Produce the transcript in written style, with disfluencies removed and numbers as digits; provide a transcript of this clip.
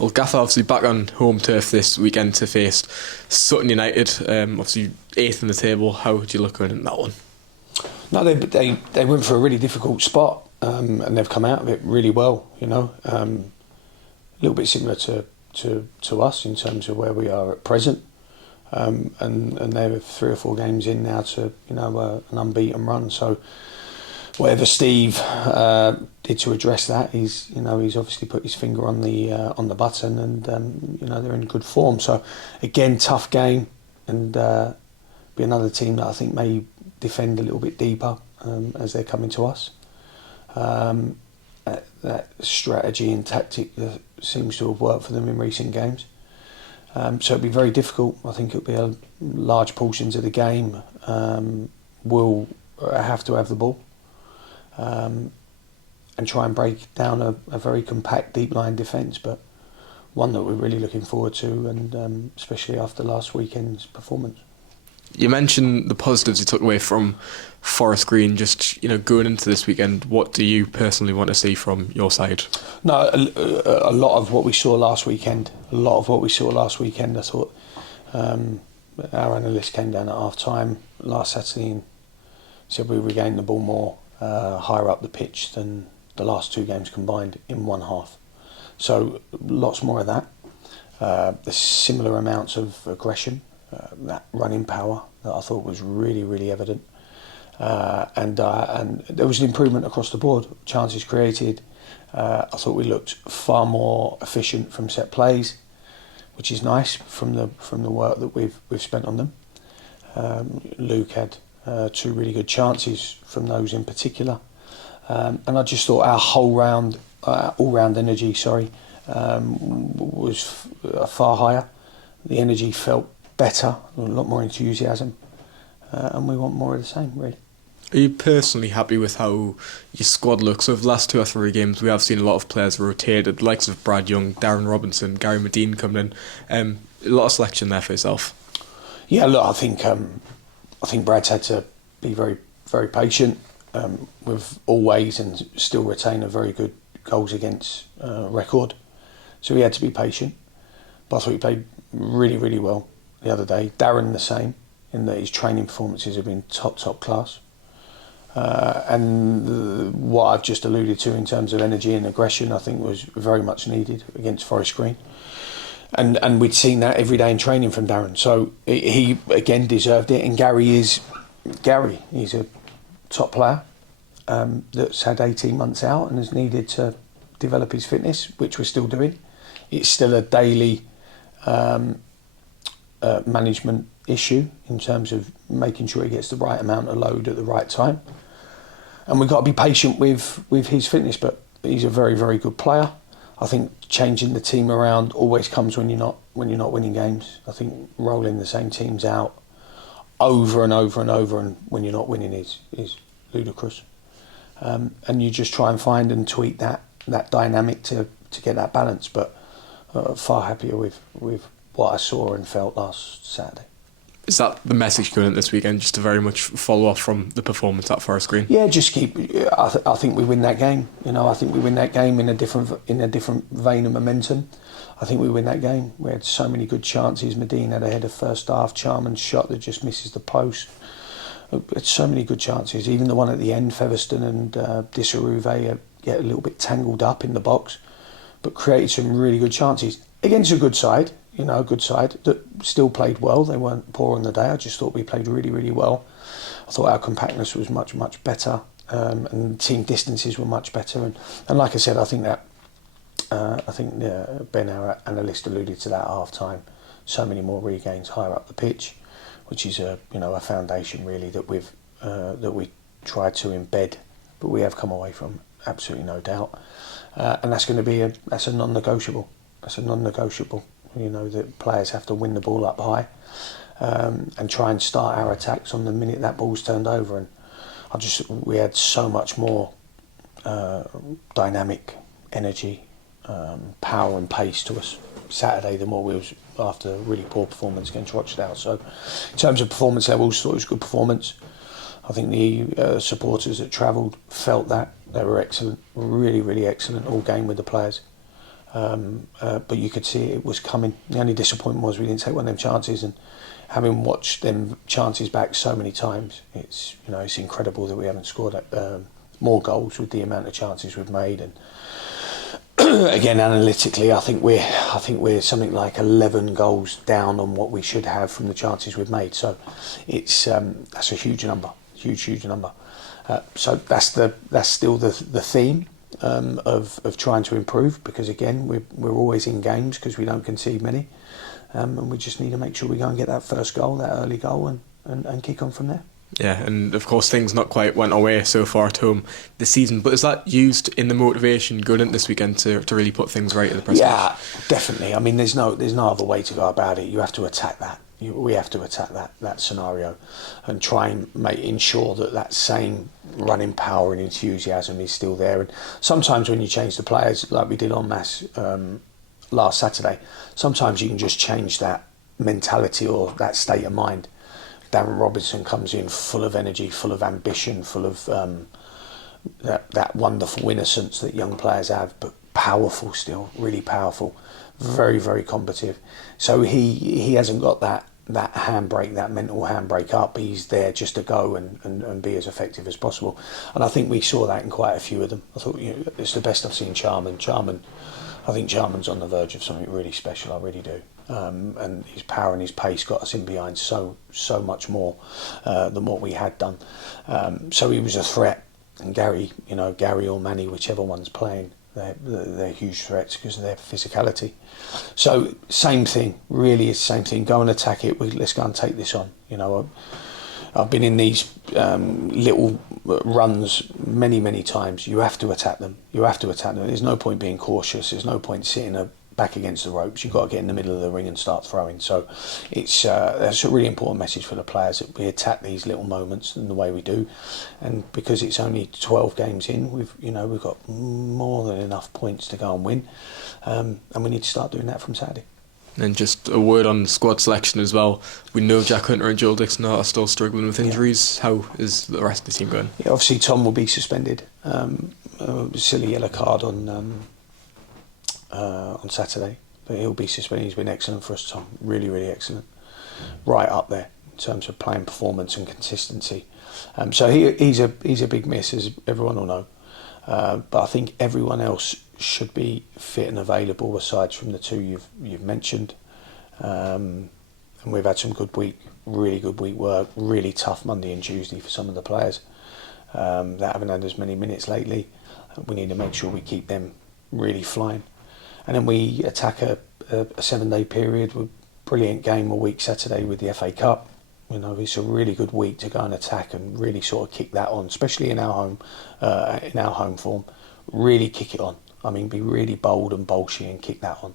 Well, Gaffer obviously back on home turf this weekend to face Sutton United, obviously 8th in the table. How would you look going in that one? No, they went for a really difficult spot, and they've come out of it really well. A little bit similar to us in terms of where we are at present, and they're 3 or 4 games in now to an unbeaten run. So whatever Steve did to address that, he's obviously put his finger on the button, and they're in good form. So again, tough game, and be another team that I think may defend a little bit deeper as they're coming to us. That strategy and tactic that seems to have worked for them in recent games. So it'll be very difficult. I think it'll be large portions of the game will have to have the ball and try and break down a very compact, deep-line defence, but one that we're really looking forward to, and especially after last weekend's performance. You mentioned the positives you took away from Forest Green. Just going into this weekend, what do you personally want to see from your side? No, a lot of what we saw last weekend. I thought our analyst came down at half-time last Saturday and said we regained the ball more higher up the pitch than the last 2 games combined in one half. So lots more of that. There's similar amounts of aggression. That running power that I thought was really, really evident, and there was an improvement across the board. Chances created. I thought we looked far more efficient from set plays, which is nice from the work that we've spent on them. Luke had 2 really good chances from those in particular, and I just thought our all-round energy, was far higher. The energy felt better, a lot more enthusiasm, and we want more of the same, really. Are you personally happy with how your squad looks? Over the last 2 or 3 games, we have seen a lot of players rotated, the likes of Brad Young, Darren Robinson, Gary Medine coming in. A lot of selection there for yourself. Yeah, look, I think Brad's had to be very, very patient with always and still retain a very good goals against record. So he had to be patient, but I thought he played really, really well the other day. Darren the same, in that his training performances have been top class. And what I've just alluded to in terms of energy and aggression, I think was very much needed against Forest Green. And we'd seen that every day in training from Darren. So he again deserved it. And He's a top player that's had 18 months out and has needed to develop his fitness, which we're still doing. It's still a daily management issue in terms of making sure he gets the right amount of load at the right time, and we've got to be patient with his fitness. But he's a very, very good player. I think changing the team around always comes when you're not winning games. I think rolling the same teams out over and over and over, and when you're not winning is ludicrous. And you just try and find and tweak that dynamic to get that balance. But far happier with what I saw and felt last Saturday. Is that the message going into this weekend, just to very much follow off from the performance at Forest Green? Yeah, just keep. I think we win that game. I think we win that game in a different vein of momentum. I think we win that game. We had so many good chances. Medine had a header first half. Charman's shot that just misses the post. We had so many good chances. Even the one at the end, Featherstone and Dissarouve get a little bit tangled up in the box, but created some really good chances against a good side. A good side that still played well. They weren't poor on the day. I just thought we played really, really well. I thought our compactness was much, much better, and team distances were much better. And like I said, I think Ben, our analyst, alluded to that at half time. So many more regains higher up the pitch, which is a foundation really that we tried to embed, but we have come away from, absolutely no doubt. And that's going to be a non-negotiable. That's a non-negotiable. That players have to win the ball up high and try and start our attacks on the minute that ball's turned over. And we had so much more dynamic energy, power and pace to us Saturday than what we was after a really poor performance against Rochdale. So in terms of performance levels, I thought it was a good performance. I think the supporters that travelled felt that. They were excellent, really, really excellent all game with the players. But you could see it was coming. The only disappointment was we didn't take one of them chances, and having watched them chances back so many times, it's incredible that we haven't scored more goals with the amount of chances we've made. And again, analytically, I think we're something like 11 goals down on what we should have from the chances we've made. So it's that's a huge number, huge number. So that's still the theme of trying to improve, because again we're always in games because we don't concede many, and we just need to make sure we go and get that first goal, that early goal, and kick on from there. Yeah, and of course things not quite went our way so far at home this season, but is that used in the motivation going into this weekend to really put things right at the present? Yeah, definitely. I mean, there's no other way to go about it. You have to attack that. We have to attack that scenario and try and ensure that same running power and enthusiasm is still there. And sometimes when you change the players, like we did on Mass last Saturday, sometimes you can just change that mentality or that state of mind. Darren Robinson comes in full of energy, full of ambition, full of that wonderful innocence that young players have, but powerful still, really powerful, very, very combative. So he hasn't got that handbrake, that mental handbrake up. He's there just to go and be as effective as possible. And I think we saw that in quite a few of them. I thought it's the best I've seen Charman. I think Charman's on the verge of something really special, I really do. And his power and his pace got us in behind so much more than what we had done. So he was a threat. And Gary or Manny, whichever one's playing, they're huge threats because of their physicality. So same thing, really is the same thing. Go and attack it. Let's go and take this on. I've been in these little runs many times. You have to attack them. There's no point being cautious. There's no point sitting back against the ropes. You've got to get in the middle of the ring and start throwing. So it's that's a really important message for the players, that we attack these little moments in the way we do. And because it's only 12 games in, we've got more than enough points to go and win, and we need to start doing that from Saturday. And just a word on squad selection as well. We know Jack Hunter and Joel Dixon are still struggling with injuries. Yeah. How is the rest of the team going? Yeah, obviously Tom will be suspended. Silly yellow card on Saturday, but he'll be suspended. He's been excellent for us, Tom. Really excellent. Right up there in terms of playing performance and consistency. So he's a big miss, as everyone will know. But I think everyone else should be fit and available, aside from the two you've mentioned. And we've had some really good week work. Really tough Monday and Tuesday for some of the players that haven't had as many minutes lately. We need to make sure we keep them really flying. And then we attack a 7-day period with brilliant game a week Saturday with the FA Cup. It's a really good week to go and attack and really sort of kick that on, especially in our home form. Really kick it on. I mean, be really bold and bolshy and kick that on.